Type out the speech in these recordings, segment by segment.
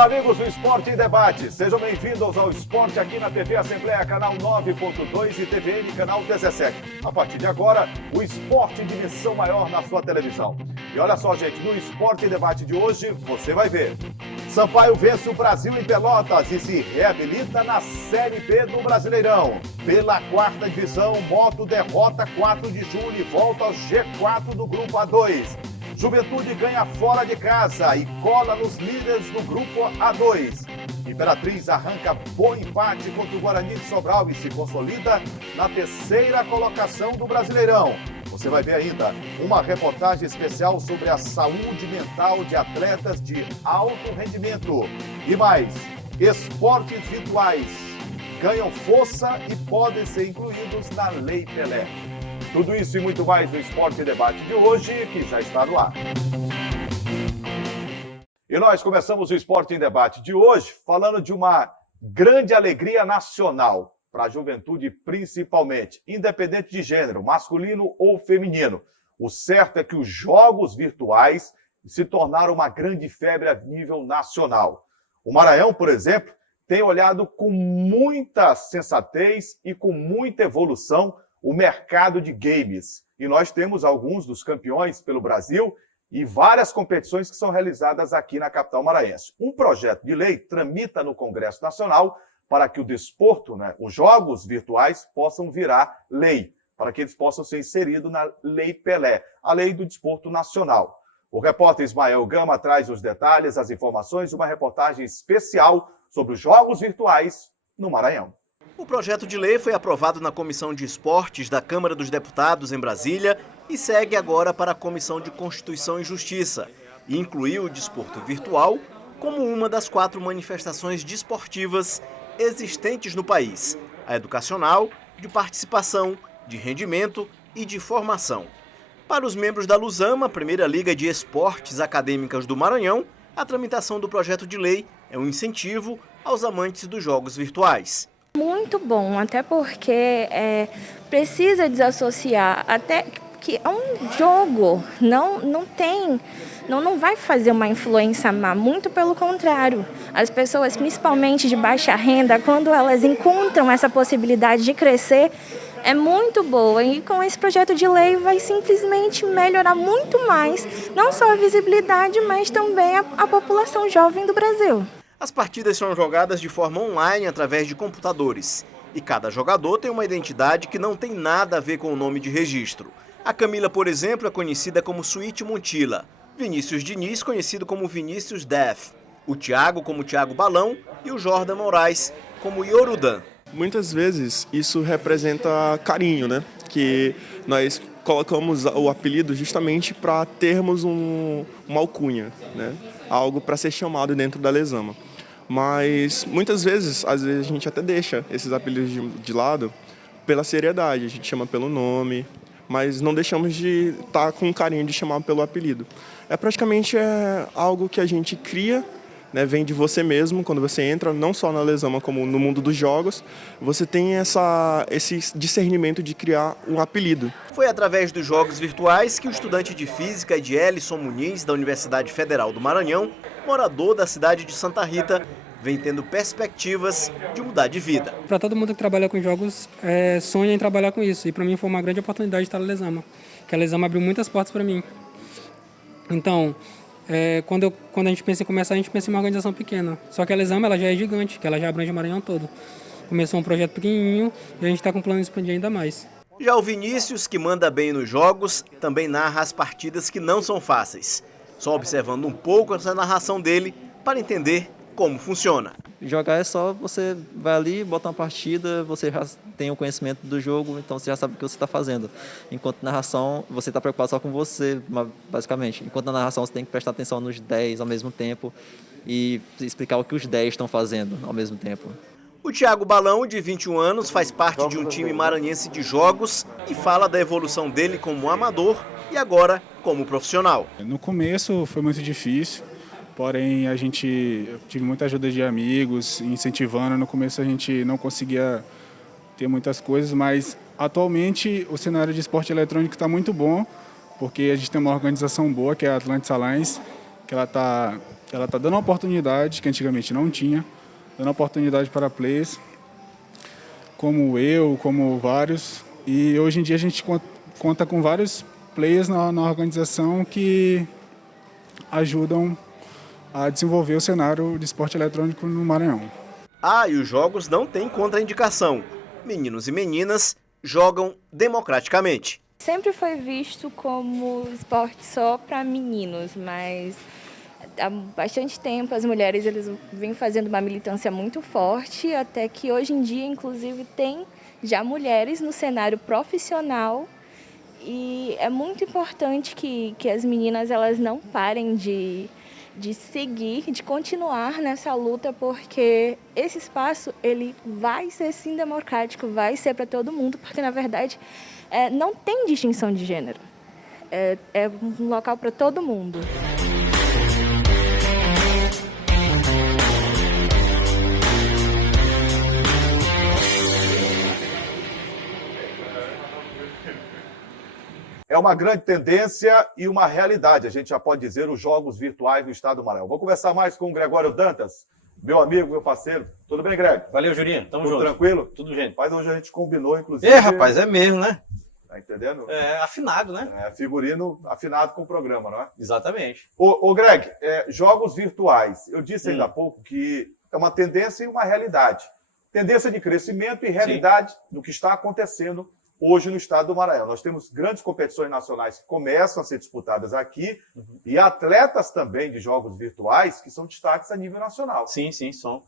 Olá, amigos do Esporte em Debate. Sejam bem-vindos ao Esporte aqui na TV Assembleia, canal 9.2 e TVN, canal 17. A partir de agora, o esporte em dimensão maior na sua televisão. E olha só, gente, no Esporte em Debate de hoje, você vai ver. Sampaio vence o Brasil em Pelotas e se reabilita na Série B do Brasileirão. Pela quarta divisão, Moto derrota 4 de julho e volta ao G4 do Grupo A2. Juventude ganha fora de casa e cola nos líderes do Grupo A2. Imperatriz arranca bom empate contra o Guarani de Sobral e se consolida na terceira colocação do Brasileirão. Você vai ver ainda uma reportagem especial sobre a saúde mental de atletas de alto rendimento. E mais, esportes virtuais ganham força e podem ser incluídos na Lei Pelé. Tudo isso e muito mais no Esporte em Debate de hoje, que já está no ar. E nós começamos o Esporte em Debate de hoje falando de uma grande alegria nacional, para a juventude principalmente, independente de gênero, masculino ou feminino. O certo é que os jogos virtuais se tornaram uma grande febre a nível nacional. O Maranhão, por exemplo, tem olhado com muita sensatez e com muita evolução o mercado de games. E nós temos alguns dos campeões pelo Brasil e várias competições que são realizadas aqui na capital maranhense. Um projeto de lei tramita no Congresso Nacional para que o desporto, os jogos virtuais, possam virar lei, para que eles possam ser inseridos na Lei Pelé, a lei do desporto nacional. O repórter Ismael Gama traz os detalhes, as informações, uma reportagem especial sobre os jogos virtuais no Maranhão. O projeto de lei foi aprovado na Comissão de Esportes da Câmara dos Deputados em Brasília e segue agora para a Comissão de Constituição e Justiça e incluiu o desporto virtual como uma das 4 manifestações desportivas existentes no país: a educacional, de participação, de rendimento e de formação. Para os membros da Lusama, primeira liga de esportes acadêmicas do Maranhão, a tramitação do projeto de lei é um incentivo aos amantes dos jogos virtuais. Muito bom, até porque precisa desassociar, até que é um jogo, não vai fazer uma influência má, muito pelo contrário. As pessoas, principalmente de baixa renda, quando elas encontram essa possibilidade de crescer, é muito boa. E com esse projeto de lei vai simplesmente melhorar muito mais, não só a visibilidade, mas também a população jovem do Brasil. As partidas são jogadas de forma online através de computadores. E cada jogador tem uma identidade que não tem nada a ver com o nome de registro. A Camila, por exemplo, é conhecida como Sweet Montilla. Vinícius Diniz, conhecido como Vinícius Death. O Thiago como Thiago Balão e o Jordan Moraes como Yorudan. Muitas vezes isso representa carinho, Que nós colocamos o apelido justamente para termos uma alcunha, Algo para ser chamado dentro da Lesama. Mas muitas vezes, às vezes a gente até deixa esses apelidos de lado pela seriedade, a gente chama pelo nome, mas não deixamos de estar com carinho de chamar pelo apelido. É praticamente algo que a gente cria, vem de você mesmo, quando você entra, não só na Lesama como no mundo dos jogos, você tem esse discernimento de criar um apelido. Foi através dos jogos virtuais que o estudante de física Edielisson Muniz, da Universidade Federal do Maranhão, morador da cidade de Santa Rita, vem tendo perspectivas de mudar de vida. Para todo mundo que trabalha com jogos, sonha em trabalhar com isso. E para mim foi uma grande oportunidade de estar na Lesama, que a Lesama abriu muitas portas para mim. Então, quando a gente pensa em começar, a gente pensa em uma organização pequena. Só que a Lesama ela já é gigante, que ela já abrange o Maranhão todo. Começou um projeto pequenininho e a gente está com plano de expandir ainda mais. Já o Vinícius, que manda bem nos jogos, também narra as partidas que não são fáceis. Só observando um pouco essa narração dele para entender como funciona. Jogar é só você vai ali, bota uma partida, você já tem o conhecimento do jogo, então você já sabe o que você está fazendo. Enquanto narração, você está preocupado só com você, basicamente. Enquanto na narração, você tem que prestar atenção nos 10 ao mesmo tempo e explicar o que os 10 estão fazendo ao mesmo tempo. O Thiago Balão, de 21 anos, faz parte de um time maranhense de jogos e fala da evolução dele como amador e agora como profissional. No começo foi muito difícil, porém eu tive muita ajuda de amigos incentivando. No começo a gente não conseguia ter muitas coisas, mas atualmente o cenário de esporte eletrônico está muito bom, porque a gente tem uma organização boa, que é a Atlantis Alliance, que ela está ela está dando uma oportunidade que antigamente não tinha, dando oportunidade para players como eu, como vários. E hoje em dia a gente conta com vários players na organização que ajudam a desenvolver o cenário de esporte eletrônico no Maranhão. E os jogos não têm contraindicação. Meninos e meninas jogam democraticamente. Sempre foi visto como esporte só para meninos, mas há bastante tempo as mulheres eles vêm fazendo uma militância muito forte, até que hoje em dia, inclusive, tem já mulheres no cenário profissional. E é muito importante que as meninas elas não parem de seguir, de continuar nessa luta, porque esse espaço ele vai ser sim democrático, vai ser para todo mundo, porque na verdade não tem distinção de gênero, é um local para todo mundo. É uma grande tendência e uma realidade, a gente já pode dizer, os jogos virtuais do estado do Maranhão. Vou conversar mais com o Gregório Dantas, meu amigo, meu parceiro. Tudo bem, Greg? Valeu, Jurinho. Tamo junto. Tudo tranquilo? Tudo, gente. Mas hoje a gente combinou, inclusive... Rapaz, é mesmo, né? Tá entendendo? É afinado, né? É figurino afinado com o programa, não é? Exatamente. Ô Greg, jogos virtuais. Eu disse ainda há pouco que é uma tendência e uma realidade. Tendência de crescimento e realidade do que está acontecendo hoje no estado do Maranhão. Nós temos grandes competições nacionais que começam a ser disputadas aqui e atletas também de jogos virtuais que são destaques a nível nacional. Sim, são.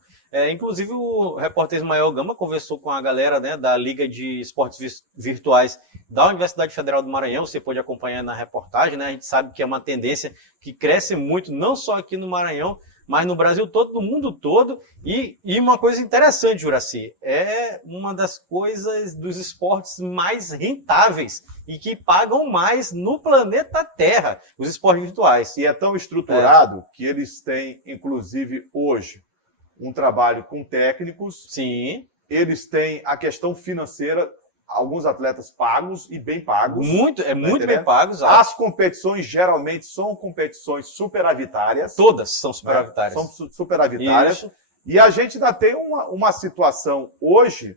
Inclusive o repórter Ismael Gama conversou com a galera, né, da Liga de Esportes Virtuais da Universidade Federal do Maranhão. Você pode acompanhar na reportagem, né? A gente sabe que é uma tendência que cresce muito, não só aqui no Maranhão, mas no Brasil todo, no mundo todo. E uma coisa interessante, Juraci, é uma das coisas dos esportes mais rentáveis e que pagam mais no planeta Terra, os esportes virtuais. E é tão estruturado que eles têm, inclusive hoje, um trabalho com técnicos. Sim. Eles têm a questão financeira, alguns atletas pagos e bem pagos. Muito bem pagos. As competições geralmente são competições superavitárias. Todas são superavitárias. São superavitárias. Isso. E a gente ainda tem uma situação hoje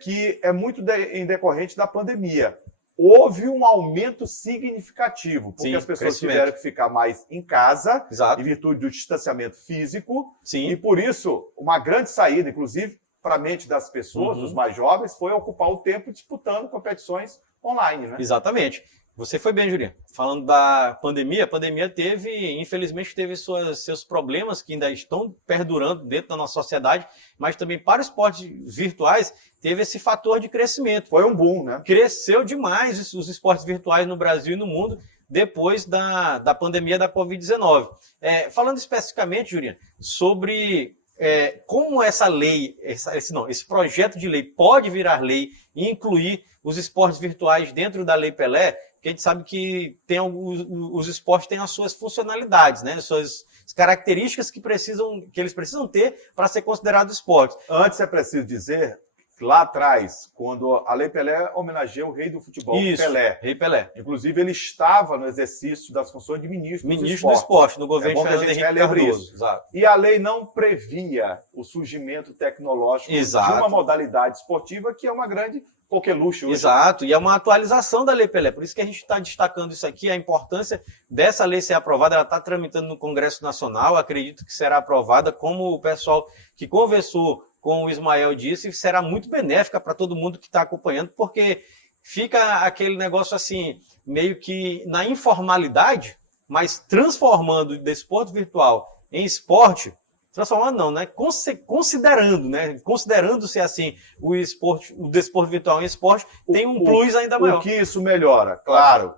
que é muito em decorrente da pandemia. Houve um aumento significativo, porque as pessoas tiveram que ficar mais em casa, em virtude do distanciamento físico. Sim. E por isso, uma grande saída, inclusive, para a mente das pessoas, dos mais jovens, foi ocupar o tempo disputando competições online, né? Exatamente. Você foi bem, Julinho. Falando da pandemia, a pandemia infelizmente teve seus problemas que ainda estão perdurando dentro da nossa sociedade, mas também para os esportes virtuais teve esse fator de crescimento. Foi um boom, né? Cresceu demais os esportes virtuais no Brasil e no mundo depois da pandemia da Covid-19. Falando especificamente, Julinho, sobre como essa lei, esse projeto de lei pode virar lei e incluir os esportes virtuais dentro da Lei Pelé, porque a gente sabe que os esportes têm as suas funcionalidades, né? As suas características que eles precisam ter para ser considerados esportes. Antes é preciso dizer que lá atrás, quando a Lei Pelé homenageia o rei do futebol, Pelé. Rei Pelé. Inclusive, ele estava no exercício das funções de ministro do esporte, no governo de Fernando Henrique Cardoso. Exato. E a lei não previa o surgimento tecnológico de uma modalidade esportiva que é uma grande coqueluche hoje. Exato, e é uma atualização da Lei Pelé. Por isso que a gente está destacando isso aqui, a importância dessa lei ser aprovada. Ela está tramitando no Congresso Nacional, acredito que será aprovada, como o pessoal que conversou com o Ismael disse, será muito benéfica para todo mundo que está acompanhando, porque fica aquele negócio assim, meio que na informalidade, mas transformando o desporto virtual em esporte. Transformando não, né? Considerando, né? Considerando-se assim o desporto virtual em esporte, tem um plus ainda maior. O que isso melhora? Claro,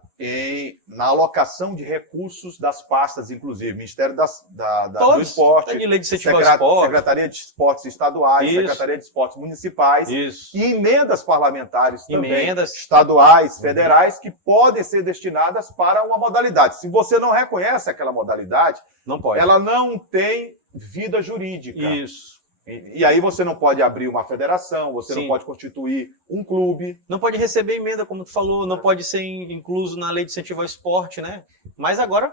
na alocação de recursos das pastas, inclusive, Ministério do Esporte, de lei de incentivo ao esporte, Secretaria de Esportes Estaduais, Secretaria de Esportes Municipais, e emendas parlamentares também, estaduais, federais, que podem ser destinadas para uma modalidade. Se você não reconhece aquela modalidade, não pode. Ela não tem vida jurídica. Isso. E aí você não pode abrir uma federação, você não pode constituir um clube. Não pode receber emenda, como tu falou, não pode ser incluso na lei de incentivo ao esporte, né? Mas agora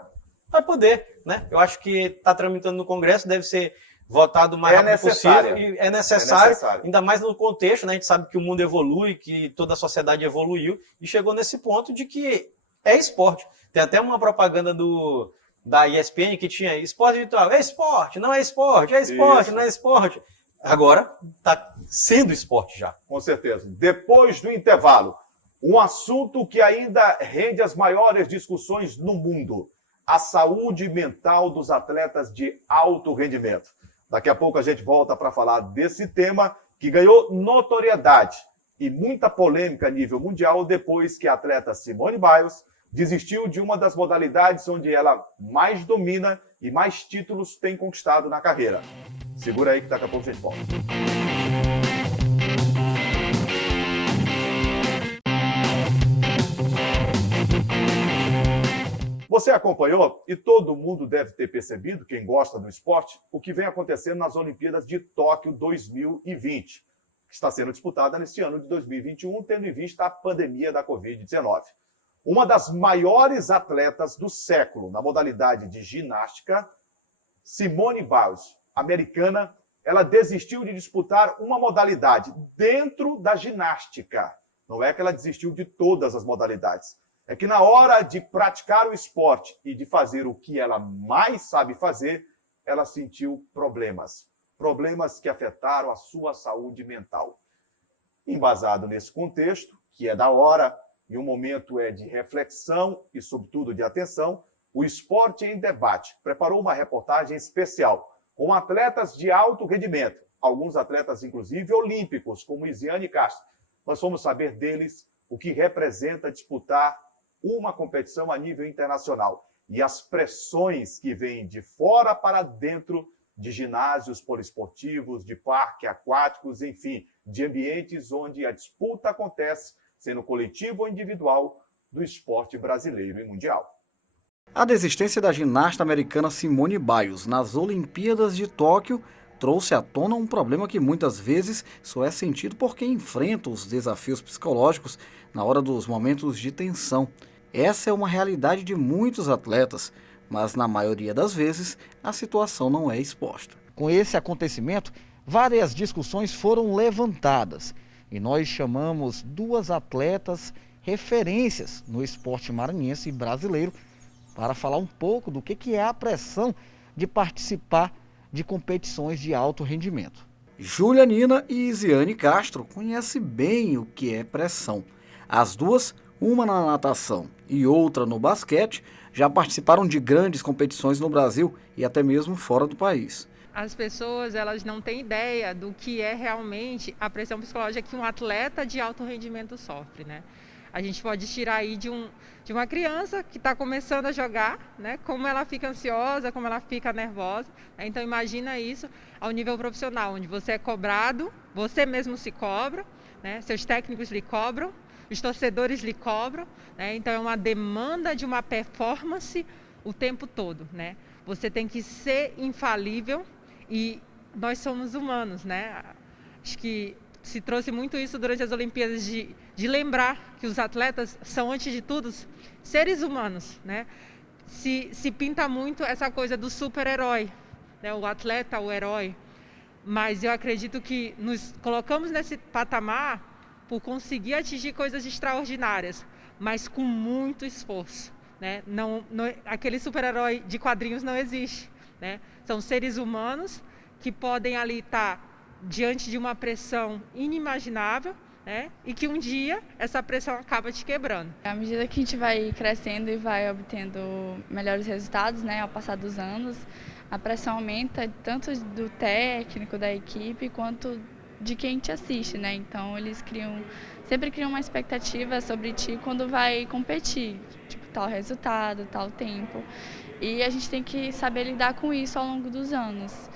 vai poder, né? Eu acho que está tramitando no Congresso, deve ser votado o mais rápido possível. E é necessário, ainda mais no contexto, né? A gente sabe que o mundo evolui, que toda a sociedade evoluiu e chegou nesse ponto de que é esporte. Tem até uma propaganda da ESPN que tinha esporte virtual. É esporte, não é esporte, é esporte, não é esporte. Agora está sendo esporte já. Com certeza. Depois do intervalo, um assunto que ainda rende as maiores discussões no mundo: a saúde mental dos atletas de alto rendimento. Daqui a pouco a gente volta para falar desse tema que ganhou notoriedade e muita polêmica a nível mundial depois que a atleta Simone Biles desistiu de uma das modalidades onde ela mais domina e mais títulos tem conquistado na carreira. Segura aí que daqui a pouco a gente volta. Você acompanhou, e todo mundo deve ter percebido, quem gosta do esporte, o que vem acontecendo nas Olimpíadas de Tóquio 2020, que está sendo disputada neste ano de 2021, tendo em vista a pandemia da Covid-19. Uma das maiores atletas do século na modalidade de ginástica, Simone Biles, americana, ela desistiu de disputar uma modalidade dentro da ginástica. Não é que ela desistiu de todas as modalidades. É que na hora de praticar o esporte e de fazer o que ela mais sabe fazer, ela sentiu problemas. Problemas que afetaram a sua saúde mental. Embasado nesse contexto, que é da hora, e o momento é de reflexão e, sobretudo, de atenção, o Esporte em Debate preparou uma reportagem especial com atletas de alto rendimento, alguns atletas, inclusive, olímpicos, como Isiane Castro. Nós vamos saber deles o que representa disputar uma competição a nível internacional e as pressões que vêm de fora para dentro de ginásios poliesportivos, de parques aquáticos, enfim, de ambientes onde a disputa acontece, sendo coletivo ou individual, do esporte brasileiro e mundial. A desistência da ginasta americana Simone Biles nas Olimpíadas de Tóquio trouxe à tona um problema que muitas vezes só é sentido por quem enfrenta os desafios psicológicos na hora dos momentos de tensão. Essa é uma realidade de muitos atletas, mas na maioria das vezes a situação não é exposta. Com esse acontecimento, várias discussões foram levantadas e nós chamamos duas atletas referências no esporte maranhense e brasileiro para falar um pouco do que é a pressão de participar de competições de alto rendimento. Júlia Nina e Isiane Castro conhecem bem o que é pressão. As duas, uma na natação e outra no basquete, já participaram de grandes competições no Brasil e até mesmo fora do país. As pessoas, elas não têm ideia do que é realmente a pressão psicológica que um atleta de alto rendimento sofre, né? A gente pode tirar aí de uma criança que está começando a jogar, né? Como ela fica ansiosa, como ela fica nervosa. Né? Então imagina isso ao nível profissional, onde você é cobrado, você mesmo se cobra, né? Seus técnicos lhe cobram, os torcedores lhe cobram, né? Então é uma demanda de uma performance o tempo todo, né? Você tem que ser infalível e nós somos humanos, né? Acho que se trouxe muito isso durante as Olimpíadas de lembrar que os atletas são, antes de tudo, seres humanos, né? Se pinta muito essa coisa do super-herói, né? O atleta, o herói, mas eu acredito que nos colocamos nesse patamar por conseguir atingir coisas extraordinárias, mas com muito esforço, né? Aquele super-herói de quadrinhos não existe, né? São seres humanos que podem ali estar diante de uma pressão inimaginável, né? E que um dia essa pressão acaba te quebrando. À medida que a gente vai crescendo e vai obtendo melhores resultados, né, ao passar dos anos, a pressão aumenta tanto do técnico, da equipe, quanto de quem te assiste, né? Então eles sempre criam uma expectativa sobre ti quando vai competir, tipo tal resultado, tal tempo. E a gente tem que saber lidar com isso ao longo dos anos.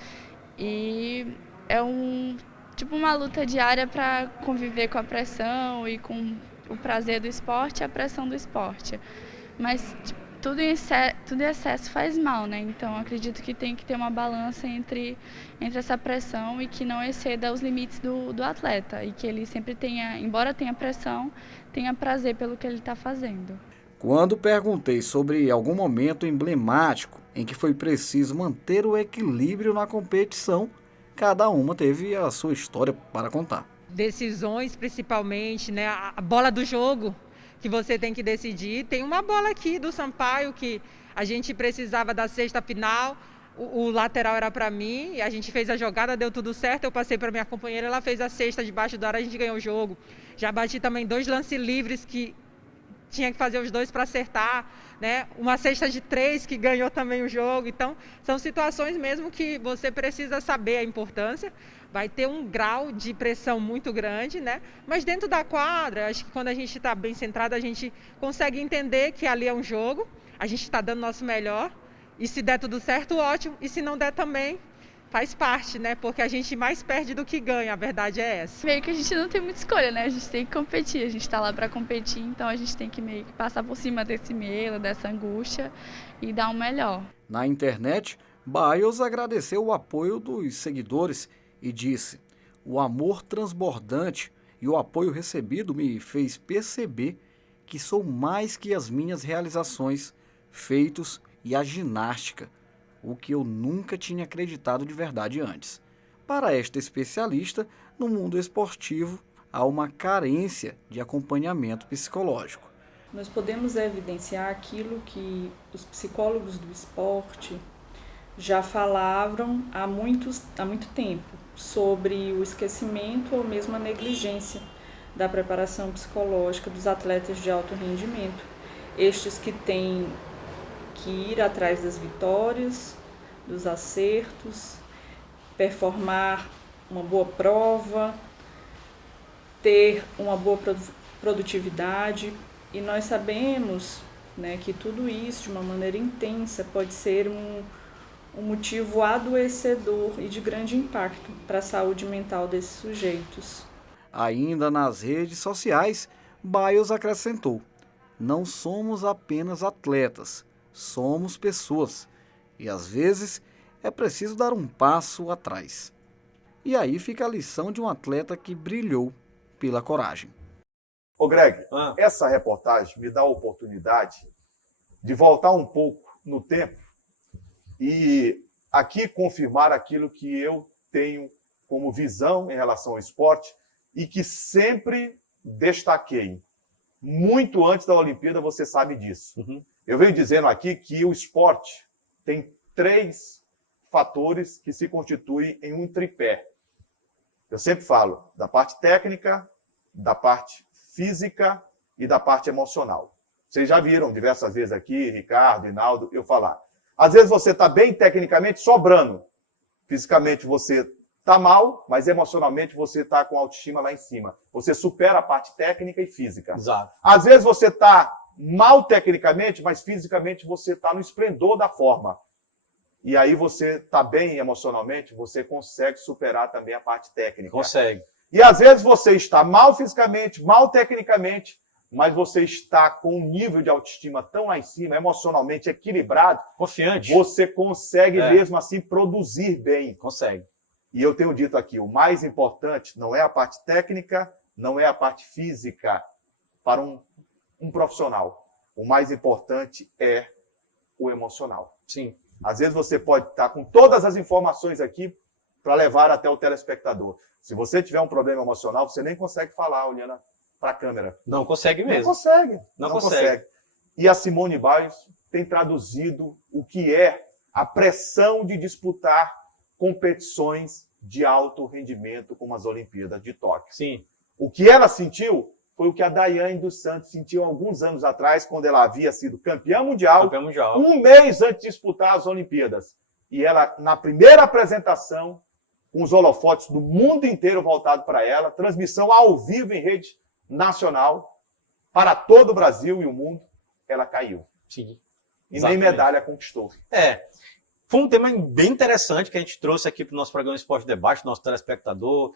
E é uma luta diária para conviver com a pressão e com o prazer do esporte e a pressão do esporte. Mas tudo em excesso faz mal, né? Então acredito que tem que ter uma balança entre essa pressão e que não exceda os limites do atleta. E que ele sempre tenha, embora tenha pressão, tenha prazer pelo que ele está fazendo. Quando perguntei sobre algum momento emblemático em que foi preciso manter o equilíbrio na competição, cada uma teve a sua história para contar. Decisões, principalmente, né? A bola do jogo que você tem que decidir. Tem uma bola aqui do Sampaio que a gente precisava da cesta final. O lateral era para mim, e a gente fez a jogada, deu tudo certo, eu passei para minha companheira, ela fez a cesta debaixo da área, a gente ganhou o jogo. Já bati também 2 lances livres que tinha que fazer os 2 para acertar, né? Uma cesta de 3 que ganhou também o jogo. Então, são situações mesmo que você precisa saber a importância. Vai ter um grau de pressão muito grande, né? Mas dentro da quadra, acho que quando a gente está bem centrado, a gente consegue entender que ali é um jogo, a gente está dando o nosso melhor. E se der tudo certo, ótimo. E se não der também, faz parte, né? Porque a gente mais perde do que ganha, a verdade é essa. Meio que a gente não tem muita escolha, né? A gente tem que competir, a gente tá lá para competir, então a gente tem que meio que passar por cima desse medo, dessa angústia e dar o melhor. Na internet, Biles agradeceu o apoio dos seguidores e disse: "O amor transbordante e o apoio recebido me fez perceber que sou mais que as minhas realizações, feitos e a ginástica, o que eu nunca tinha acreditado de verdade antes." Para esta especialista, no mundo esportivo há uma carência de acompanhamento psicológico. Nós podemos evidenciar aquilo que os psicólogos do esporte já falavam há muito tempo, sobre o esquecimento ou mesmo a negligência da preparação psicológica dos atletas de alto rendimento. Estes que têm que ir atrás das vitórias, dos acertos, performar uma boa prova, ter uma boa produtividade. E nós sabemos, né, que tudo isso, de uma maneira intensa, pode ser um motivo adoecedor e de grande impacto para a saúde mental desses sujeitos. Ainda nas redes sociais, Biles acrescentou: "Não somos apenas atletas, somos pessoas, e às vezes é preciso dar um passo atrás." E aí fica a lição de um atleta que brilhou pela coragem. Ô Greg, essa reportagem me dá a oportunidade de voltar um pouco no tempo e aqui confirmar aquilo que eu tenho como visão em relação ao esporte e que sempre destaquei. Muito antes da Olimpíada, você sabe disso. Eu venho dizendo aqui que o esporte tem 3 fatores que se constituem em um tripé. Eu sempre falo da parte técnica, da parte física e da parte emocional. Vocês já viram diversas vezes aqui, Ricardo, Hinaldo, eu falar. Às vezes você está bem tecnicamente, sobrando. Fisicamente você está mal, mas emocionalmente você está com a autoestima lá em cima. Você supera a parte técnica e física. Exato. Às vezes você está mal tecnicamente, mas fisicamente você está no esplendor da forma. E aí você está bem emocionalmente, você consegue superar também a parte técnica. Consegue. E às vezes você está mal fisicamente, mal tecnicamente, mas você está com um nível de autoestima tão lá em cima, emocionalmente equilibrado, confiante. Você consegue mesmo assim produzir bem. Consegue. E eu tenho dito aqui, o mais importante não é a parte técnica, não é a parte física para um profissional. O mais importante é o emocional. Sim. Às vezes você pode estar com todas as informações aqui para levar até o telespectador. Se você tiver um problema emocional, você nem consegue falar olhando para a câmera. Não consegue mesmo. Não consegue. Não consegue. E a Simone Biles tem traduzido o que é a pressão de disputar competições de alto rendimento como as Olimpíadas de Tóquio. Sim. O que ela sentiu foi o que a Daiane dos Santos sentiu alguns anos atrás, quando ela havia sido campeã mundial, um mês antes de disputar as Olimpíadas. E ela, na primeira apresentação, com os holofotes do mundo inteiro voltado para ela, transmissão ao vivo em rede nacional, para todo o Brasil e o mundo, ela caiu. Sim. E nem medalha conquistou. Foi um tema bem interessante que a gente trouxe aqui para o nosso programa Esporte Debate, nosso telespectador,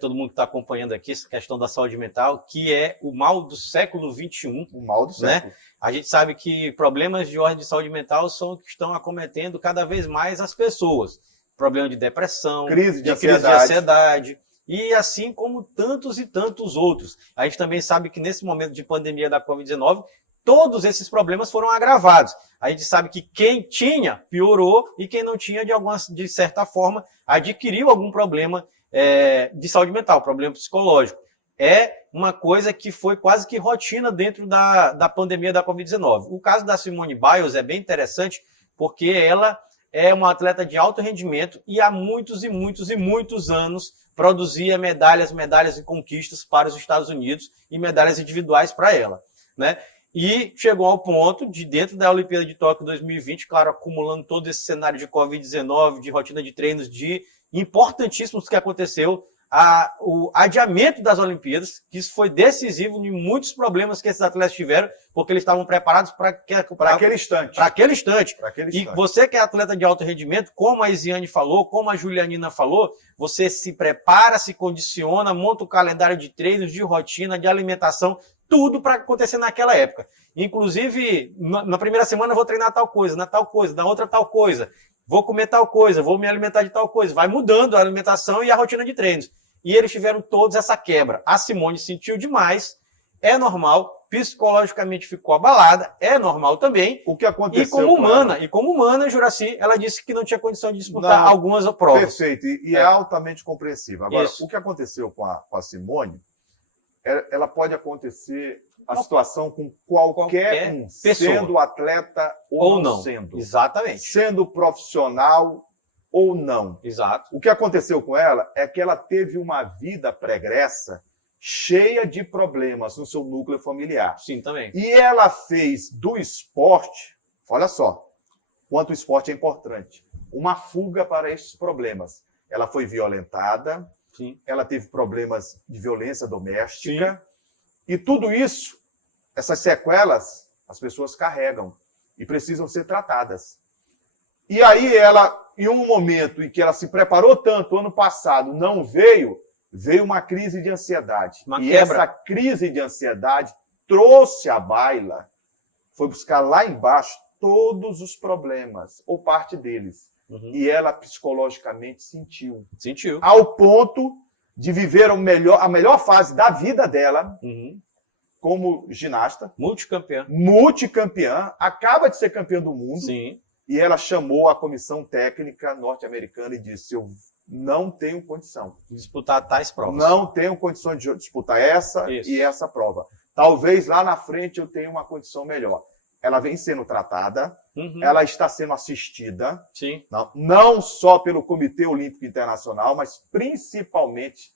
todo mundo que está acompanhando aqui essa questão da saúde mental, que é o mal do século XXI. O mal do século. Né? A gente sabe que problemas de ordem de saúde mental são os que estão acometendo cada vez mais as pessoas. Problema de depressão, crise de ansiedade, e assim como tantos e tantos outros. A gente também sabe que nesse momento de pandemia da Covid-19, todos esses problemas foram agravados. A gente sabe que quem tinha piorou e quem não tinha, de certa forma, adquiriu algum problema de saúde mental, problema psicológico. É uma coisa que foi quase que rotina dentro da pandemia da Covid-19. O caso da Simone Biles é bem interessante porque ela é uma atleta de alto rendimento e há muitos e muitos e muitos anos produzia medalhas e conquistas para os Estados Unidos e medalhas individuais para ela, né? E chegou ao ponto de, dentro da Olimpíada de Tóquio 2020, claro, acumulando todo esse cenário de Covid-19, de rotina de treinos, de importantíssimos que aconteceu, o adiamento das Olimpíadas, que isso foi decisivo em muitos problemas que esses atletas tiveram, porque eles estavam preparados para aquele instante. E você que é atleta de alto rendimento, como a Isiane falou, como a Julianina falou, você se prepara, se condiciona, monta o calendário de treinos, de rotina, de alimentação, tudo para acontecer naquela época. Inclusive, na primeira semana eu vou treinar tal coisa, na outra tal coisa. Vou comer tal coisa, vou me alimentar de tal coisa. Vai mudando a alimentação e a rotina de treinos. E eles tiveram todos essa quebra. A Simone sentiu demais, é normal, psicologicamente ficou abalada, é normal também. O que aconteceu? E como humana, Juraci, ela disse que não tinha condição de disputar algumas provas. Perfeito, e é altamente compreensível. Agora, o que aconteceu com a Simone, ela pode acontecer a situação com qualquer um, pessoa, sendo atleta ou não sendo. Exatamente. Sendo profissional ou não. Exato. O que aconteceu com ela é que ela teve uma vida pregressa cheia de problemas no seu núcleo familiar. Sim, também. E ela fez do esporte, olha só, quanto o esporte é importante, uma fuga para estes problemas. Ela foi violentada, sim, ela teve problemas de violência doméstica, sim, e tudo isso, essas sequelas, as pessoas carregam e precisam ser tratadas. E aí ela, em um momento em que ela se preparou tanto, ano passado não veio uma crise de ansiedade. Essa crise de ansiedade trouxe à baila, foi buscar lá embaixo todos os problemas, ou parte deles. Uhum. E ela psicologicamente sentiu. Ao ponto de viver a melhor fase da vida dela, uhum, como ginasta. Multicampeã. Acaba de ser campeã do mundo. Sim. E ela chamou a comissão técnica norte-americana e disse: eu não tenho condição de disputar tais provas. Não tenho condição de disputar essa e essa prova. Talvez lá na frente eu tenha uma condição melhor. Ela vem sendo tratada, uhum, ela está sendo assistida, sim, não só pelo Comitê Olímpico Internacional, mas principalmente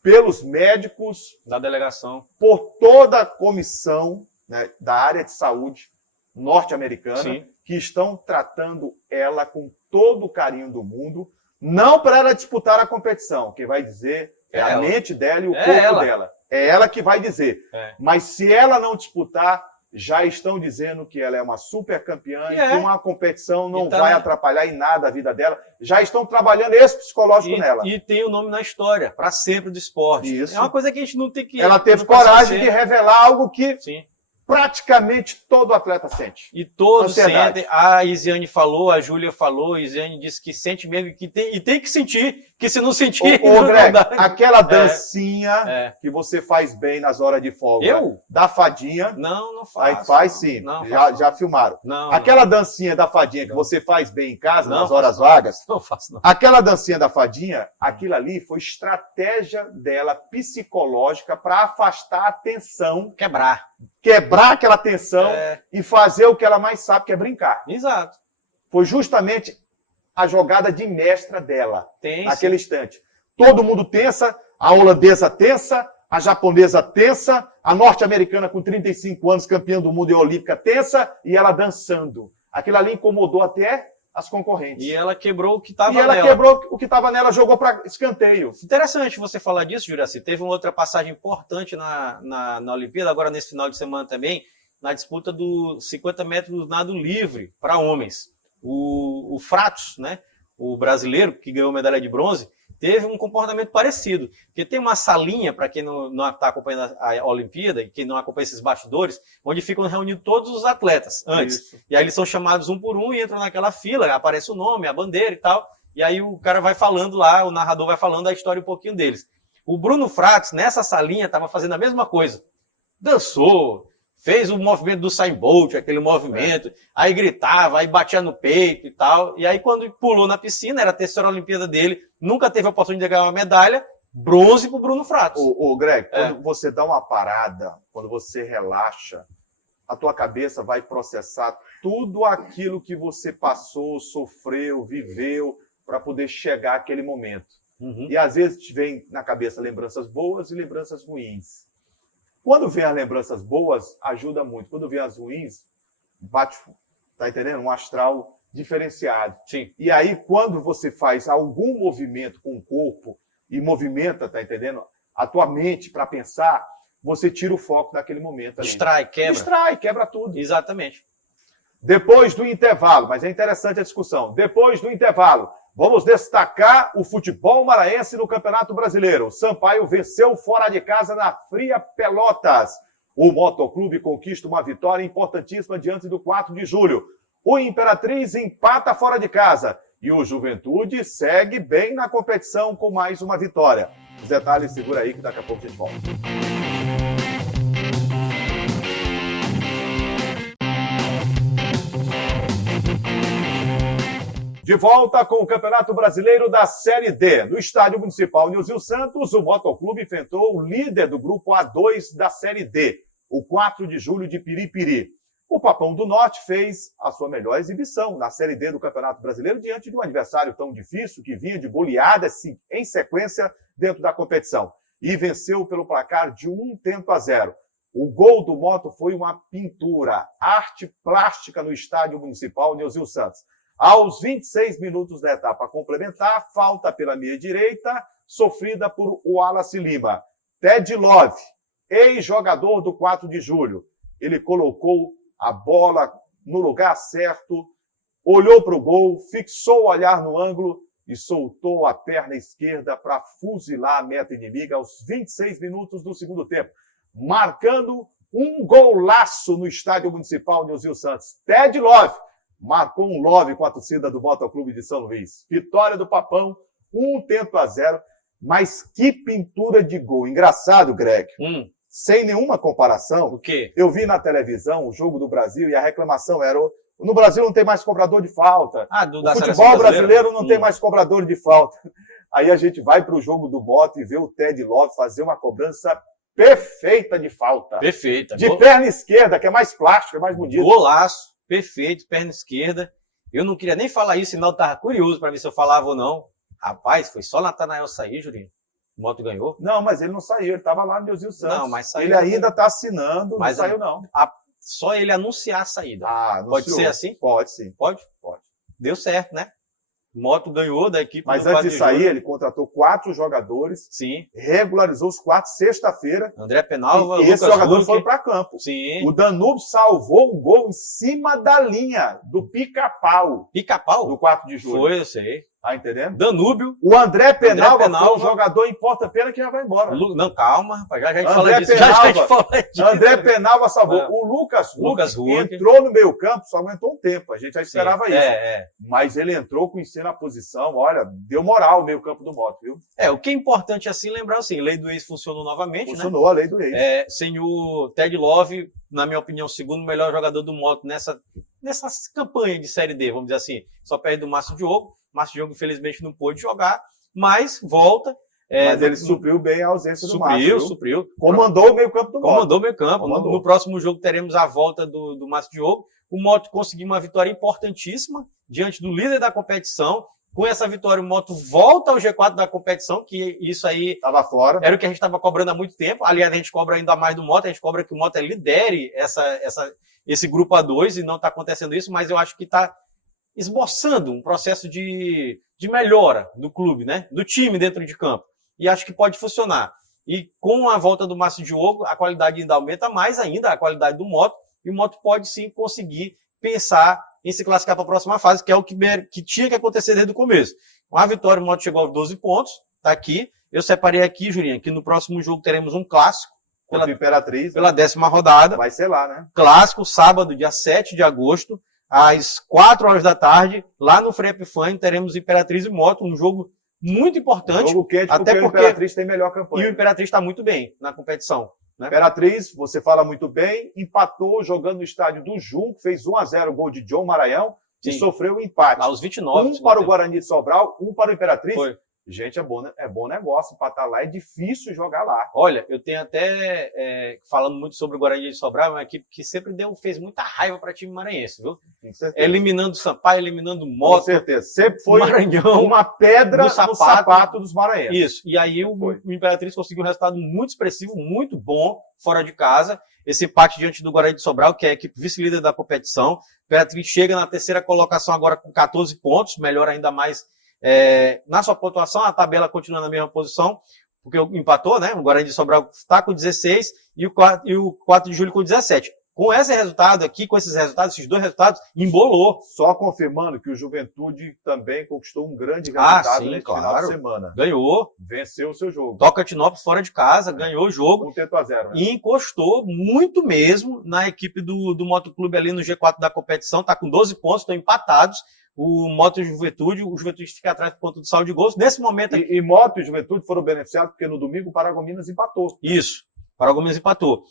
pelos médicos da delegação, por toda a comissão, né, da área de saúde norte-americana, sim, que estão tratando ela com todo o carinho do mundo, não para ela disputar a competição, quem vai dizer é a mente dela e o corpo dela. É ela que vai dizer. Mas se ela não disputar, já estão dizendo que ela é uma super campeã e que uma competição não vai atrapalhar em nada a vida dela. Já estão trabalhando esse psicológico nela. E tem o nome na história, para sempre do esporte. Isso. É uma coisa que a gente não tem que... Ela teve coragem de revelar algo que... Sim. Praticamente todo atleta sente. E todos sentem. A Isiane falou, a Júlia falou, a Isiane disse que sente mesmo, e tem que sentir, que se não sentir... Greg, aquela dancinha que você faz bem nas horas de folga. Da fadinha. Não faço. Aí faz sim, já filmaram. Aquela dancinha da fadinha que você faz bem em casa, nas horas vagas. Não faço, não. Aquela dancinha da fadinha, aquilo ali foi estratégia dela psicológica para afastar a tensão. Quebrar aquela tensão e fazer o que ela mais sabe, que é brincar. Exato. Foi justamente a jogada de mestra dela, naquele instante. Todo mundo tensa, a holandesa tensa, a japonesa tensa, a norte-americana com 35 anos, campeã do mundo e olímpica tensa, e ela dançando. Aquilo ali incomodou até as concorrentes. E ela quebrou o que estava nela. Jogou para escanteio. Interessante você falar disso, Juraci. Teve uma outra passagem importante na Olimpíada, agora nesse final de semana também, na disputa dos 50 metros nado livre para homens. O Fratos, né, o brasileiro que ganhou medalha de bronze, teve um comportamento parecido. Porque tem uma salinha, para quem não está acompanhando a Olimpíada, e quem não acompanha esses bastidores, onde ficam reunidos todos os atletas antes. Isso. E aí eles são chamados um por um e entram naquela fila, aparece o nome, a bandeira e tal. E aí o cara vai falando lá, o narrador vai falando a história um pouquinho deles. O Bruno Fratos, nessa salinha, estava fazendo a mesma coisa. Dançou, fez o movimento do Usain Bolt, aquele movimento, aí gritava, aí batia no peito e tal. E aí quando pulou na piscina, era a terceira Olimpíada dele, nunca teve a oportunidade de ganhar uma medalha, bronze pro Bruno Fratos. Ô Greg, quando você dá uma parada, quando você relaxa, a tua cabeça vai processar tudo aquilo que você passou, sofreu, viveu, para poder chegar àquele momento. E às vezes te vem na cabeça lembranças boas e lembranças ruins. Quando vem as lembranças boas, ajuda muito. Quando vem as ruins, bate, tá entendendo? Um astral diferenciado. Sim. E aí, quando você faz algum movimento com o corpo e movimenta, tá entendendo? A tua mente para pensar, você tira o foco daquele momento. Distrai, quebra. Distrai, quebra tudo. Exatamente. Depois do intervalo, mas é interessante a discussão, depois do intervalo, vamos destacar o futebol maranhense no Campeonato Brasileiro. O Sampaio venceu fora de casa na Fria Pelotas. O Motoclube conquista uma vitória importantíssima diante do 4 de julho. O Imperatriz empata fora de casa. E o Juventude segue bem na competição com mais uma vitória. Os detalhes, segura aí que daqui a pouco a gente volta. De volta com o Campeonato Brasileiro da Série D. No Estádio Municipal Nilzio Santos, o Motoclube enfrentou o líder do Grupo A2 da Série D, o 4 de julho de Piripiri. O Papão do Norte fez a sua melhor exibição na Série D do Campeonato Brasileiro diante de um adversário tão difícil que vinha de goleadas em sequência dentro da competição. E venceu pelo placar de 1-0. O gol do Moto foi uma pintura, arte plástica no Estádio Municipal Nilzio Santos. Aos 26 minutos da etapa complementar, falta pela meia direita, sofrida por Wallace Lima. Ted Love, ex-jogador do 4 de julho. Ele colocou a bola no lugar certo, olhou para o gol, fixou o olhar no ângulo e soltou a perna esquerda para fuzilar a meta inimiga aos 26 minutos do segundo tempo, marcando um golaço no Estádio Municipal Nilzio Santos. Ted Love marcou um love com a torcida do Motoclube de São Luís. Vitória do Papão, 1-0, mas que pintura de gol. Engraçado, Greg. Sem nenhuma comparação. O quê? Eu vi na televisão o Jogo do Brasil e a reclamação era: no Brasil não tem mais cobrador de falta. Da o futebol brasileiro não tem mais cobrador de falta. Aí a gente vai para o jogo do Moto e vê o Ted Love fazer uma cobrança perfeita de falta. Perfeita. De perna esquerda, que é mais plástica, é mais bonito. Golaço. Perfeito, perna esquerda. Eu não queria nem falar isso, senão eu estava curioso para ver se eu falava ou não. Rapaz, foi só Natanael sair, Jurinho. O Moto ganhou. Não, mas ele não saiu, ele estava lá no Nilzio Santos. Não, mas saiu. Ele ainda está assinando, mas não saiu não. Só ele anunciar a saída. Pode ser assim? Pode sim. Pode? Pode. Deu certo, né? O Moto ganhou da equipe. Mas antes de sair, ele contratou 4 jogadores. Sim. Regularizou os 4 sexta-feira. André Penalva, e esses jogadores foram para campo. Sim. O Danúbio salvou um gol em cima da linha do Pica-Pau. Pica-Pau? Do 4 de julho. Foi, eu sei. Tá entendendo? Danúbio. O André Penalva foi um jogador em porta-pena que já vai embora. Não, calma, rapaz. Já a gente fala disso. Já a gente fala disso. André Penalva salvou. O Lucas Huck entrou no meio campo, só aguentou um tempo. A gente já esperava isso. Mas ele entrou conhecendo a posição. Olha, deu moral o meio campo do Moto, viu? O que é importante assim lembrar, assim, lei do ex funcionou novamente, Funcionou, né? A lei do ex. Sem o Ted Love, na minha opinião, o segundo melhor jogador do Moto nessa campanha de Série D, vamos dizer assim. Só perde do Márcio Diogo. Márcio Diogo, infelizmente, não pôde jogar, mas volta. Mas ele supriu bem a ausência do Márcio. Supriu. Comandou o meio-campo do Moto. Comandou o meio-campo. No próximo jogo teremos a volta do Márcio Diogo. O Moto conseguiu uma vitória importantíssima diante do líder da competição. Com essa vitória, o Moto volta ao G4 da competição, que isso aí estava fora. Era o que a gente estava cobrando há muito tempo. Aliás, a gente cobra ainda mais do Moto. A gente cobra que o Moto lidere esse grupo A2 e não está acontecendo isso, mas eu acho que está esboçando um processo de melhora do clube, né? Do time dentro de campo. E acho que pode funcionar. E com a volta do Márcio Diogo, a qualidade ainda aumenta mais ainda, a qualidade do Moto, e o Moto pode sim conseguir pensar em se classificar para a próxima fase, que é o que tinha que acontecer desde o começo. Com a vitória, o Moto chegou aos 12 pontos, tá aqui. Eu separei aqui, Jurinha, que no próximo jogo teremos um clássico pela Imperatriz, pela 10ª rodada. Vai ser lá, né? Clássico, sábado, dia 7 de agosto, às 4 horas da tarde, lá no Frei Epifânio, teremos Imperatriz e Moto, um jogo muito importante. Um jogo quente, até porque o Imperatriz tem melhor campanha. E o Imperatriz está muito bem na competição. né? Imperatriz, você fala muito bem, empatou jogando no estádio do Junco, fez 1-0 o gol de John Maranhão e sofreu um empate. Aos 29. Um para o Guarani de Sobral, um para o Imperatriz. Foi. Gente, é bom negócio. Empatar lá é difícil jogar lá. Olha, eu tenho até, falando muito sobre o Guarani de Sobral, uma equipe que sempre fez muita raiva para time maranhense, viu? Com certeza. Eliminando o Sampaio, eliminando o Moto. Com certeza. Sempre foi Maranhão, uma pedra no sapato dos maranhenses. Isso. E aí o Imperatriz conseguiu um resultado muito expressivo, muito bom, fora de casa. Esse empate diante do Guarani de Sobral, que é a equipe vice-líder da competição. O Imperatriz chega na terceira colocação agora com 14 pontos, melhor ainda mais na sua pontuação. A tabela continua na mesma posição, porque empatou, né? O Guarani de Sobral está com 16 e o 4 de julho com 17. Com esse resultado aqui, com esses resultados, esses dois resultados, embolou. Só confirmando que o Juventude também conquistou um grande resultado nesse final de semana. Ganhou. Venceu o seu jogo. Tocantinópolis fora de casa, ganhou o jogo. 1-0, né? E encostou muito mesmo na equipe do Motoclube ali no G4 da competição. Está com 12 pontos, estão empatados. O Moto e o Juventude fica atrás por conta do saldo de gols. Nesse momento... E Moto e Juventude foram beneficiados porque no domingo o Paragominas empatou. Isso, o Paragominas empatou.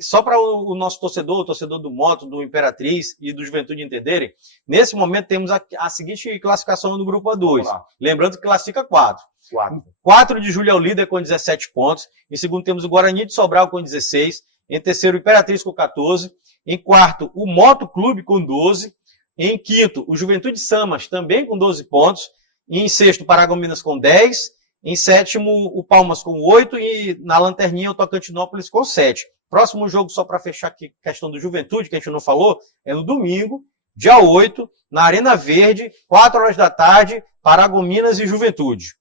Só para o nosso torcedor, o torcedor do Moto, do Imperatriz e do Juventude entenderem, nesse momento temos a seguinte classificação no grupo A2. Lembrando que classifica 4. 4 de julho é o líder com 17 pontos. Em segundo temos o Guarani de Sobral com 16. Em terceiro, o Imperatriz com 14. Em quarto, o Moto Clube com 12. Em quinto, o Juventude Samas também com 12 pontos. E em sexto, o Paragominas com 10. Em sétimo, o Palmas com 8. E na lanterninha, o Tocantinópolis com 7. Próximo jogo, só para fechar aqui a questão do Juventude, que a gente não falou, é no domingo, dia 8, na Arena Verde, 4 horas da tarde, Paragominas e Juventude.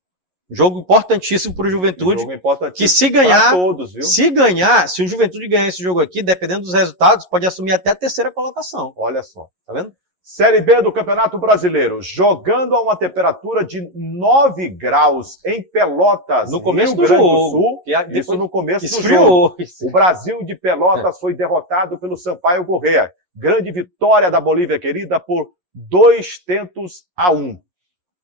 Jogo importantíssimo para o Juventude. Jogo importantíssimo que se ganhar, todos, viu? Se o Juventude ganhar esse jogo aqui, dependendo dos resultados, pode assumir até a terceira colocação. Olha só. Tá vendo? Série B do Campeonato Brasileiro, jogando a uma temperatura de 9 graus em Pelotas, no começo Rio do Grande do jogo. Sul. Isso no começo esfriou. do jogo. O Brasil de Pelotas foi derrotado pelo Sampaio Corrêa. Grande vitória da Bolívia querida por 2-1.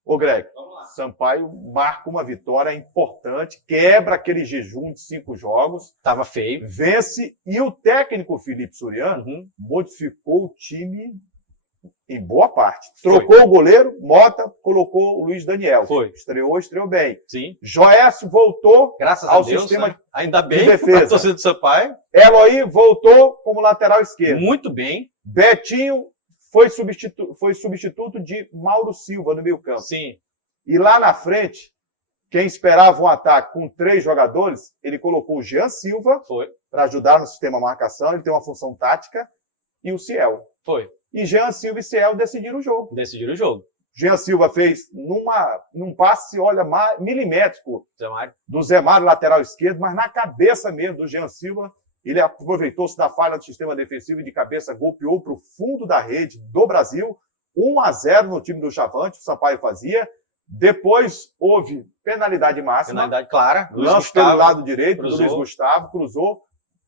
Ô Greg, Sampaio marca uma vitória importante, quebra aquele jejum de 5 jogos. Tava feio. Vence e o técnico Felipe Suriano modificou o time em boa parte. Trocou o goleiro, Mota, colocou o Luiz Daniel. Estreou bem. Sim. Joécio voltou Graças ao a Deus, sistema né? Ainda bem, de defesa. torcida do Sampaio. Eloy voltou como lateral esquerdo. Muito bem. Betinho foi substituto de Mauro Silva no meio campo. Sim. E lá na frente, quem esperava um ataque com 3 jogadores, ele colocou o Jean Silva para ajudar no sistema marcação, ele tem uma função tática, e o Ciel. E Jean Silva e Ciel decidiram o jogo. Jean Silva fez num passe, olha, milimétrico do Zé Mário, lateral esquerdo, mas na cabeça mesmo do Jean Silva, ele aproveitou-se da falha do sistema defensivo e de cabeça golpeou para o fundo da rede do Brasil. 1-0 no time do Chavante, o Sampaio fazia. Depois houve penalidade máxima. Penalidade clara. Lance pelo lado direito, do Luiz Gustavo, cruzou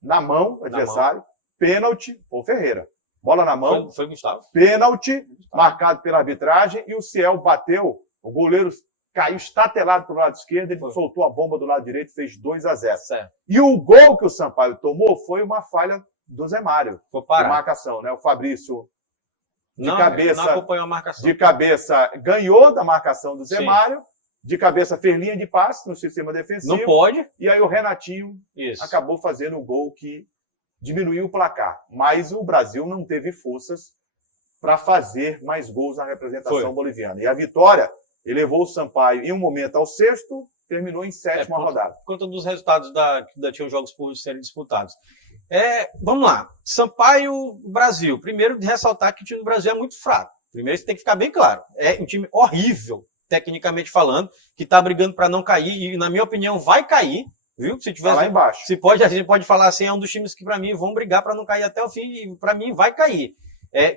na mão do adversário. Pênalti, o Ferreira. Bola na mão. Foi Gustavo. Pênalti, marcado pela arbitragem, e o Ciel bateu. O goleiro caiu estatelado para o lado esquerdo, ele soltou a bomba do lado direito e fez 2-0. E o gol que o Sampaio tomou foi uma falha do Zé Mário. De marcação, né? O Fabrício não acompanhou a marcação. De cabeça ganhou da marcação do Zé Mário, de cabeça fez linha de passe no sistema defensivo. Não pode. E aí o Renatinho acabou fazendo o gol que diminuiu o placar. Mas o Brasil não teve forças para fazer mais gols na representação boliviana. E a vitória elevou o Sampaio em um momento ao 6º, terminou em 7ª rodada. Por conta dos resultados que ainda tinham jogos por serem disputados. Vamos lá. Sampaio, Brasil. Primeiro, de ressaltar que o time do Brasil é muito fraco. Primeiro, isso tem que ficar bem claro. É um time horrível, tecnicamente falando, que está brigando para não cair e, na minha opinião, vai cair. Viu? Se tiver lá embaixo. A gente pode falar assim, é um dos times que, para mim, vão brigar para não cair até o fim e, para mim, vai cair.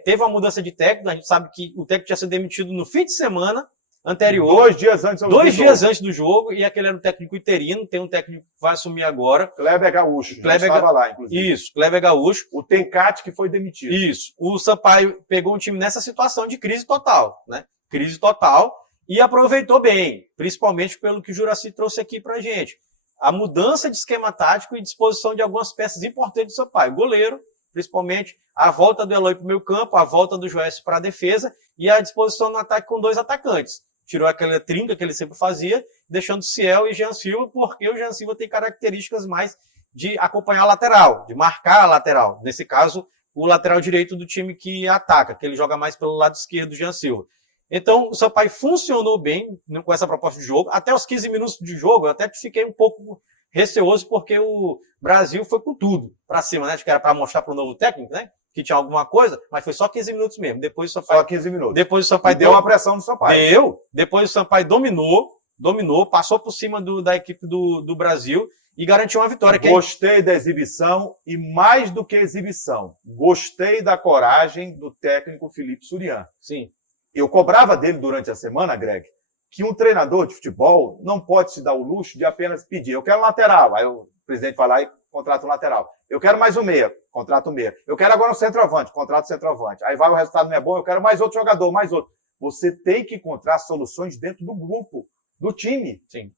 Teve uma mudança de técnico, a gente sabe que o técnico tinha sido demitido no fim de semana anterior. 2 dias antes do jogo, e aquele era um técnico interino, tem um técnico que vai assumir agora. Kleber Gaúcho, estava lá, inclusive. Isso, Kleber Gaúcho. O Tencate que foi demitido. Isso. O Sampaio pegou um time nessa situação de crise total, né? Crise total, e aproveitou bem, principalmente pelo que o Juraci trouxe aqui pra gente. a mudança de esquema tático e disposição de algumas peças importantes do Sampaio. Goleiro, principalmente, a volta do Eloy para o meio campo, a volta do Joécio para a defesa e a disposição no ataque com 2 atacantes. Tirou aquela trinca que ele sempre fazia, deixando Ciel e Jean Silva, porque o Jean Silva tem características mais de acompanhar a lateral, de marcar a lateral. Nesse caso, o lateral direito do time que ataca, que ele joga mais pelo lado esquerdo do Jean Silva. Então, o Sampaio funcionou bem com essa proposta de jogo. Até os 15 minutos de jogo, eu até fiquei um pouco receoso, porque o Brasil foi com tudo para cima, né? Acho que era para mostrar para o novo técnico, né? Que tinha alguma coisa, mas foi só 15 minutos mesmo. Depois o Sampaio, só 15 minutos. Depois o Sampaio deu uma pressão no Sampaio. Depois o Sampaio dominou, passou por cima da equipe do Brasil e garantiu uma vitória. Gostei da exibição e, mais do que exibição, gostei da coragem do técnico Felipe Surian. Sim. Eu cobrava dele durante a semana, Greg, que um treinador de futebol não pode se dar o luxo de apenas pedir: eu quero um lateral. Aí o presidente vai lá e contrata um lateral. Eu quero mais um meia, contrata um meia. Eu quero agora um centroavante, contrata um centroavante. Aí vai, o resultado não é bom, eu quero mais outro jogador, mais outro. Você tem que encontrar soluções dentro do grupo, do time. Sim.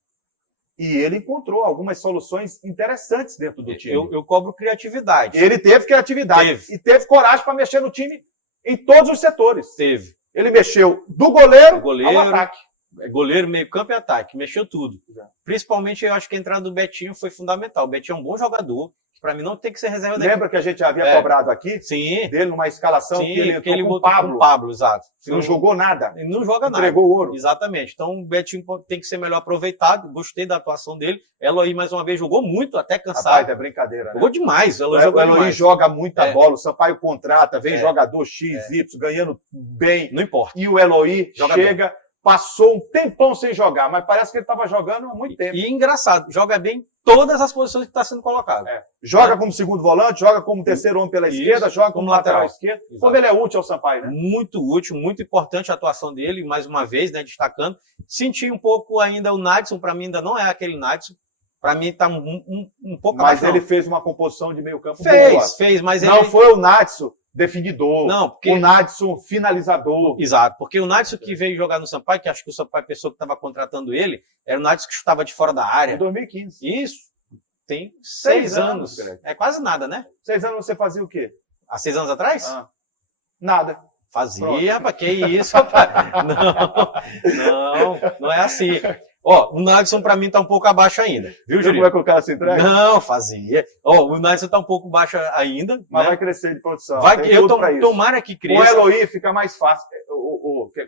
E ele encontrou algumas soluções interessantes dentro do time. Eu cobro criatividade. Ele teve criatividade. E teve coragem para mexer no time em todos os setores. Teve. Ele mexeu do goleiro ao ataque. Goleiro, meio campo e ataque. Mexeu tudo. Principalmente, eu acho que a entrada do Betinho foi fundamental. O Betinho é um bom jogador. Para mim, não tem que ser reserva dele. Lembra que a gente havia cobrado aqui? Sim. Dele numa escalação que ele botou com o Pablo, exato. Ele não jogou nada. Ele não joga nada. Entregou ouro. Exatamente. Então, o Betinho tem que ser melhor aproveitado. Gostei da atuação dele. Eloy, mais uma vez, jogou muito, até cansado. Rapaz, é brincadeira, né? Jogou demais. O Eloy joga muita bola. O Sampaio contrata, vem jogador X, Y, ganhando bem. Não importa. E o Eloy chega... Passou um tempão sem jogar, mas parece que ele estava jogando há muito tempo. E engraçado, joga bem todas as posições que está sendo colocado. Joga como segundo volante, joga como terceiro homem pela esquerda, joga como lateral esquerdo. Como ele é útil ao Sampaio, né? Muito útil, muito importante a atuação dele, mais uma vez, né, destacando. Senti um pouco ainda o Nadson, para mim ainda não é aquele Nadson. Para mim está um pouco abaixo. Mas ele fez uma composição de meio campo boa. Fez, mas não foi o Nadson definidor, não, porque... o Nadson finalizador. Exato, porque o Nadson que veio jogar no Sampaio, que acho que o Sampaio, a pessoa que estava contratando ele, era o Nadson que chutava de fora da área. Em 2015. Isso, tem 6 anos. É quase nada, né? 6 anos você fazia o quê? Há 6 anos atrás? Nada. Fazia, rapaz, que isso, rapaz. Não é assim. Ó, o Nadson pra mim tá um pouco abaixo ainda, viu, Júlio? Como é que o cara se entrega? Não, fazia. Ó, o Nadson tá um pouco baixo ainda. Mas né? Vai crescer de produção. Tomara que cresça. Com o Eloy fica mais fácil.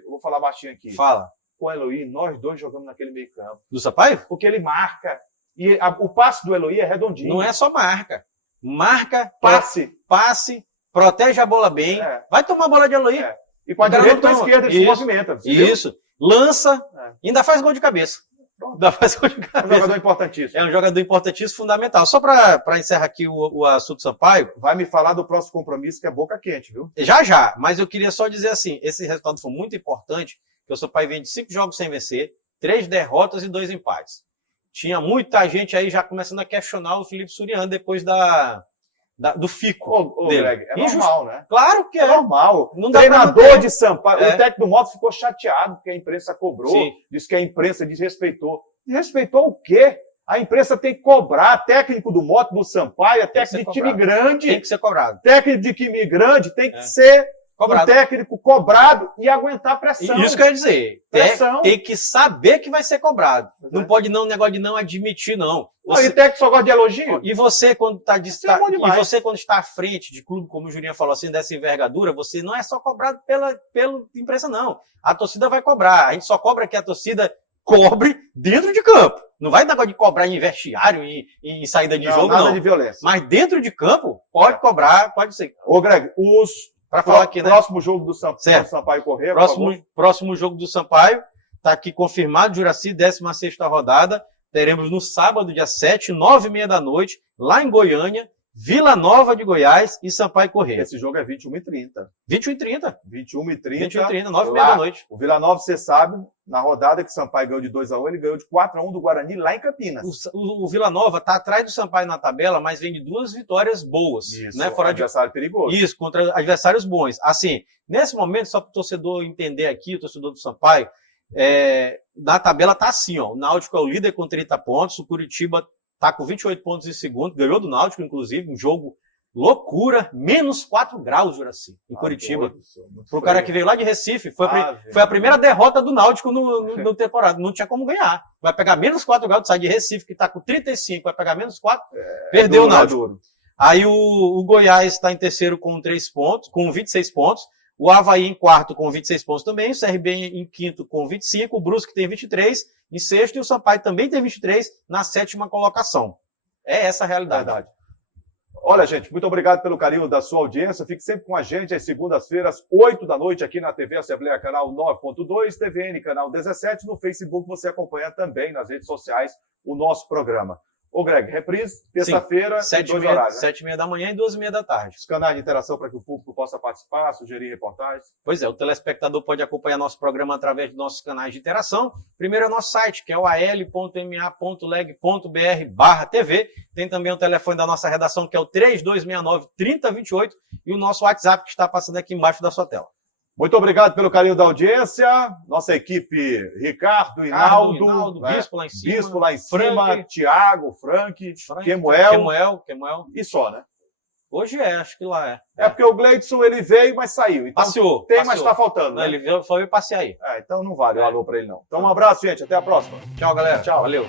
Vou falar baixinho aqui. Fala. Com o Eloy, nós dois jogamos naquele meio campo. Do Sampaio? Porque ele marca. E o passe do Eloy é redondinho. Não é só marca. Marca, passe, protege a bola bem. Vai tomar a bola de Eloy. E com a direita e com a esquerda ele se movimenta. Isso. Lança, ainda faz gol de cabeça. É um jogador importantíssimo. É um jogador importantíssimo, fundamental. Só para encerrar aqui o assunto Sampaio. Vai me falar do próximo compromisso, que é boca quente, viu? Já. Mas eu queria só dizer assim, esse resultado foi muito importante, que o Sampaio vem de 5 jogos sem vencer, 3 derrotas e 2 empates. Tinha muita gente aí já começando a questionar o Felipe Surian depois do fico dele. Greg, é normal, né? Claro que é. Normal. Não o treinador de Sampaio, o técnico do Moto ficou chateado porque a imprensa cobrou, disse que a imprensa desrespeitou. Desrespeitou o quê? A imprensa tem que cobrar. Técnico do Moto, do Sampaio, técnico de time grande. Tem que ser cobrado. Técnico de time grande tem que ser cobrado. Um técnico cobrado e aguentar pressão. Isso quer dizer, pressão. Tem que saber que vai ser cobrado. Não pode negócio de não admitir, não. Você... E técnico só gosta de elogio? E você, quando está à frente de clube, como o Julinho falou assim, dessa envergadura, você não é só cobrado pela imprensa, não. A torcida vai cobrar. A gente só cobra que a torcida cobre dentro de campo. Não vai negócio de cobrar em vestiário, em saída de jogo, não. Nada de violência. Mas dentro de campo, pode cobrar, pode ser. Ô, Greg, para falar aqui, próximo jogo do Sampaio Corrêa, próximo jogo do Sampaio, está aqui confirmado, Juraci, 16ª rodada. Teremos no sábado, dia 7, 9h30 da noite, lá em Goiânia, Vila Nova de Goiás e Sampaio Corrêa. Esse jogo é 21h30. 21h30. 21h30. 9h30 da noite. O Vila Nova, você sabe, na rodada que o Sampaio ganhou de 2-1, ele ganhou de 4-1 do Guarani lá em Campinas. O Vila Nova está atrás do Sampaio na tabela, mas vem de 2 vitórias boas. Isso, né? Fora adversário perigoso. Isso, contra adversários bons. Assim, nesse momento, só para o torcedor entender aqui, o torcedor do Sampaio, na tabela tá assim, ó. O Náutico é o líder com 30 pontos, o Curitiba está com 28 pontos em segundo, ganhou do Náutico, inclusive, um jogo loucura, menos 4 graus, Juraci, em Curitiba. Pro cara que veio lá de Recife, foi a primeira derrota do Náutico no temporada, não tinha como ganhar. Vai pegar menos 4 graus, sai de Recife, que está com 35, vai pegar menos 4, perdeu o Náutico. Aí o Goiás está em terceiro com 3 pontos, com 26 pontos, o Avaí em quarto com 26 pontos também, o CRB em quinto com 25, o Brusque tem 23 em sexto e o Sampaio também tem 23 na 7ª colocação. É essa a realidade. Verdade. Olha, gente, muito obrigado pelo carinho da sua audiência. Fique sempre com a gente às segundas-feiras, 8 da noite, aqui na TV Assembleia, canal 9.2, TVN, canal 17. No Facebook você acompanha também nas redes sociais o nosso programa. Ô, Greg, reprise, terça-feira, 2 horários, né? 7h30 da manhã e 2h30 da tarde. Os canais de interação para que o público possa participar, sugerir reportagens. Pois é, o telespectador pode acompanhar nosso programa através dos nossos canais de interação. Primeiro é o nosso site, que é o al.ma.leg.br/TV. Tem também o telefone da nossa redação, que é o 3269-3028. E o nosso WhatsApp, que está passando aqui embaixo da sua tela. Muito obrigado pelo carinho da audiência. Nossa equipe, Ricardo, Hinaldo, né? Bispo lá em cima, Bispo lá em cima, Frank, Thiago, Frank, Kemuel e só, né? Hoje acho que lá é. É porque o Gleidson, ele veio, mas saiu. Então, passeou. Mas tá faltando, né? Ele veio, só veio passear aí. Então não vale o alô pra ele, não. Então um abraço, gente. Até a próxima. Tchau, galera. Tchau. Valeu.